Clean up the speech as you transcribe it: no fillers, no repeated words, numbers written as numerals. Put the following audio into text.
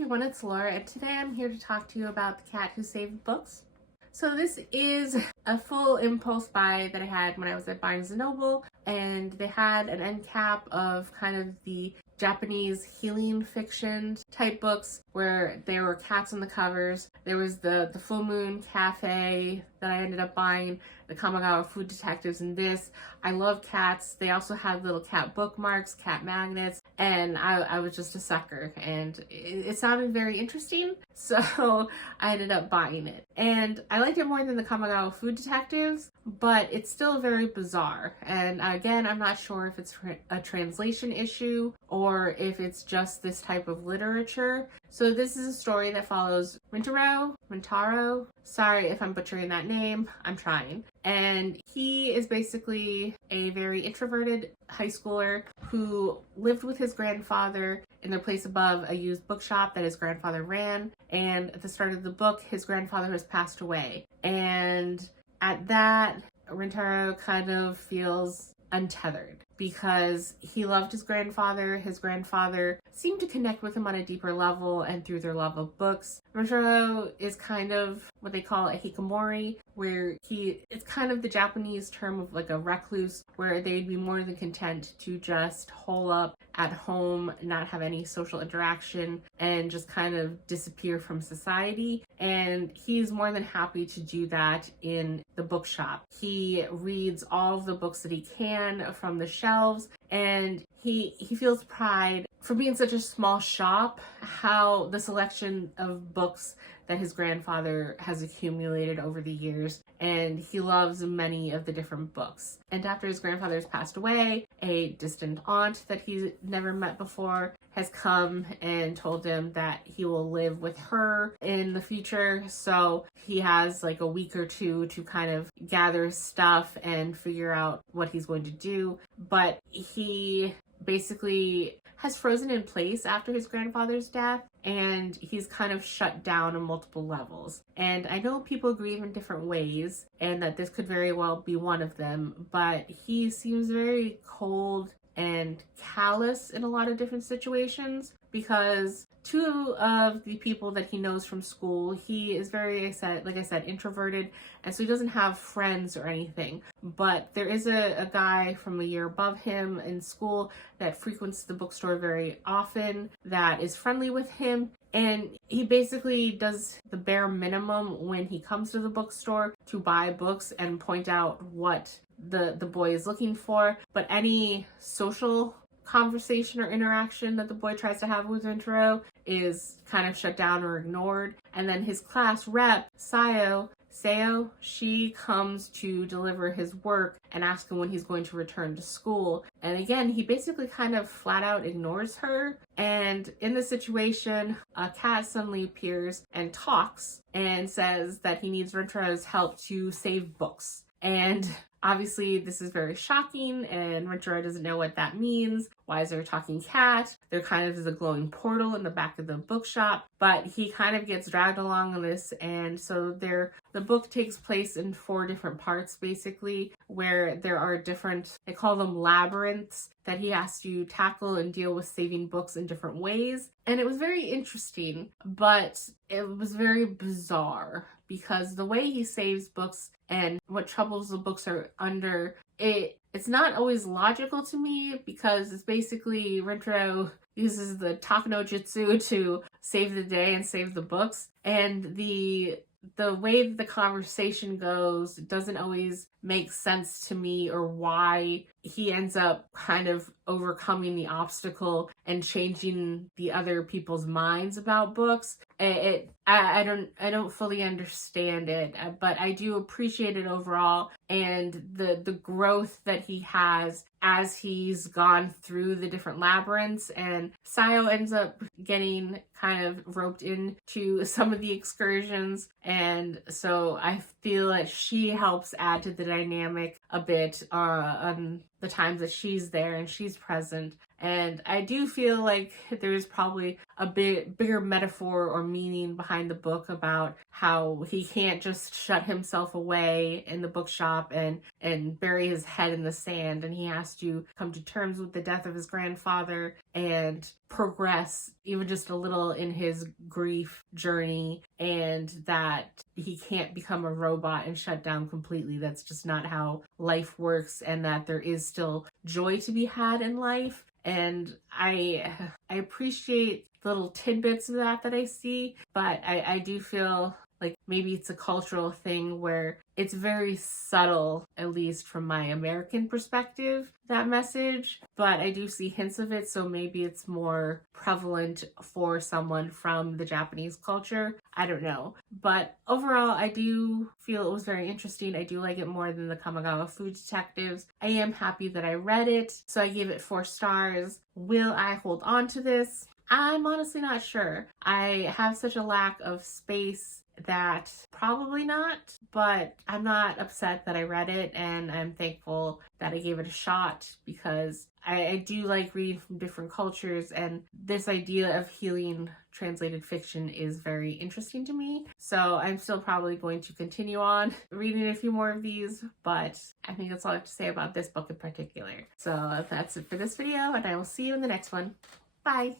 everyone, it's Laura, and today I'm here to talk to you about The Cat Who Saved Books. So this is a full impulse buy that I had when I was at Barnes & Noble, and they had an end cap of kind of the Japanese healing fiction type books where there were cats on the covers. There was the Full Moon Cafe that I ended up buying, the Kamigawa Food Detectives, and this. I love cats. They also had little cat bookmarks, cat magnets, and I was just a sucker, and it sounded very interesting, so I ended up buying it. And I liked it more than the Kamigawa Food Detectives, but it's still very bizarre. And again, I'm not sure if it's a translation issue or if it's just this type of literature. So this is a story that follows Rintaro, sorry if I'm butchering that name, I'm trying. And he is basically a very introverted high schooler who lived with his grandfather in their place above a used bookshop that his grandfather ran. And at the start of the book, his grandfather has passed away. And at that, Rintaro kind of feels untethered because he loved his grandfather. His grandfather seemed to connect with him on a deeper level and through their love of books. Rintaro is kind of what they call a hikikomori, where it's kind of the Japanese term of like a recluse, where they'd be more than content to just hole up at home, not have any social interaction, and just kind of disappear from society. And he's more than happy to do that in the bookshop. He reads all of the books that he can from the shelves, and he feels pride for being such a small shop, how the selection of books that his grandfather has accumulated over the years, and he loves many of the different books. And after his grandfather has passed away, a distant aunt that he's never met before has come and told him that he will live with her in the future. So he has like a week or two to kind of gather stuff and figure out what he's going to do. But he basically has frozen in place after his grandfather's death, and he's kind of shut down on multiple levels. And I know people grieve in different ways, and that this could very well be one of them, but he seems very cold and callous in a lot of different situations, because two of the people that he knows from school, he is very, like I said, introverted, and so he doesn't have friends or anything. But there is a guy from a year above him in school that frequents the bookstore very often, that is friendly with him, and he basically does the bare minimum when he comes to the bookstore to buy books and point out what the boy is looking for. But any social conversation or interaction that the boy tries to have with Rintaro is kind of shut down or ignored. And then his class rep, Sayo, she comes to deliver his work and ask him when he's going to return to school. And again, he basically kind of flat out ignores her. And in this situation, a cat suddenly appears and talks and says that he needs Rintaro's help to save books. And obviously, this is very shocking, and Rintaro doesn't know what that means. Why is there a talking cat? There kind of is a glowing portal in the back of the bookshop, but he kind of gets dragged along on this, and so the book takes place in 4 different parts, basically, where there are different, they call them labyrinths, that he has to tackle and deal with saving books in different ways. And it was very interesting, but it was very bizarre, because the way he saves books and what troubles the books are under, it's not always logical to me, because it's basically Rintaro uses the Takano Jutsu to save the day and save the books, and the way the conversation goes doesn't always make sense to me, or why he ends up kind of overcoming the obstacle and changing the other people's minds about books. I don't fully understand it, but I do appreciate it overall, and the growth that he has as he's gone through the different labyrinths. And Sayo ends up getting kind of roped into some of the excursions, and so I feel that she helps add to the dynamic a bit on the times that she's there and she's present. And I do feel like there's probably a bigger metaphor or meaning behind the book about how he can't just shut himself away in the bookshop and bury his head in the sand, and he has to come to terms with the death of his grandfather and progress even just a little in his grief journey, and that he can't become a robot and shut down completely. That's just not how life works, and that there is still joy to be had in life. And I appreciate little tidbits of that I see, but I do feel like maybe it's a cultural thing where it's very subtle, at least from my American perspective, that message, but I do see hints of it, so maybe it's more prevalent for someone from the Japanese culture. I don't know. But overall, I do feel it was very interesting. I do like it more than the Kamigawa Food Detectives. I am happy that I read it, so I gave it 4 stars. Will I hold on to this? I'm honestly not sure. I have such a lack of space that probably not, but I'm not upset that I read it, and I'm thankful that I gave it a shot, because I do like reading from different cultures, and this idea of healing translated fiction is very interesting to me. So I'm still probably going to continue on reading a few more of these, but I think that's all I have to say about this book in particular. So that's it for this video, and I will see you in the next one. Bye!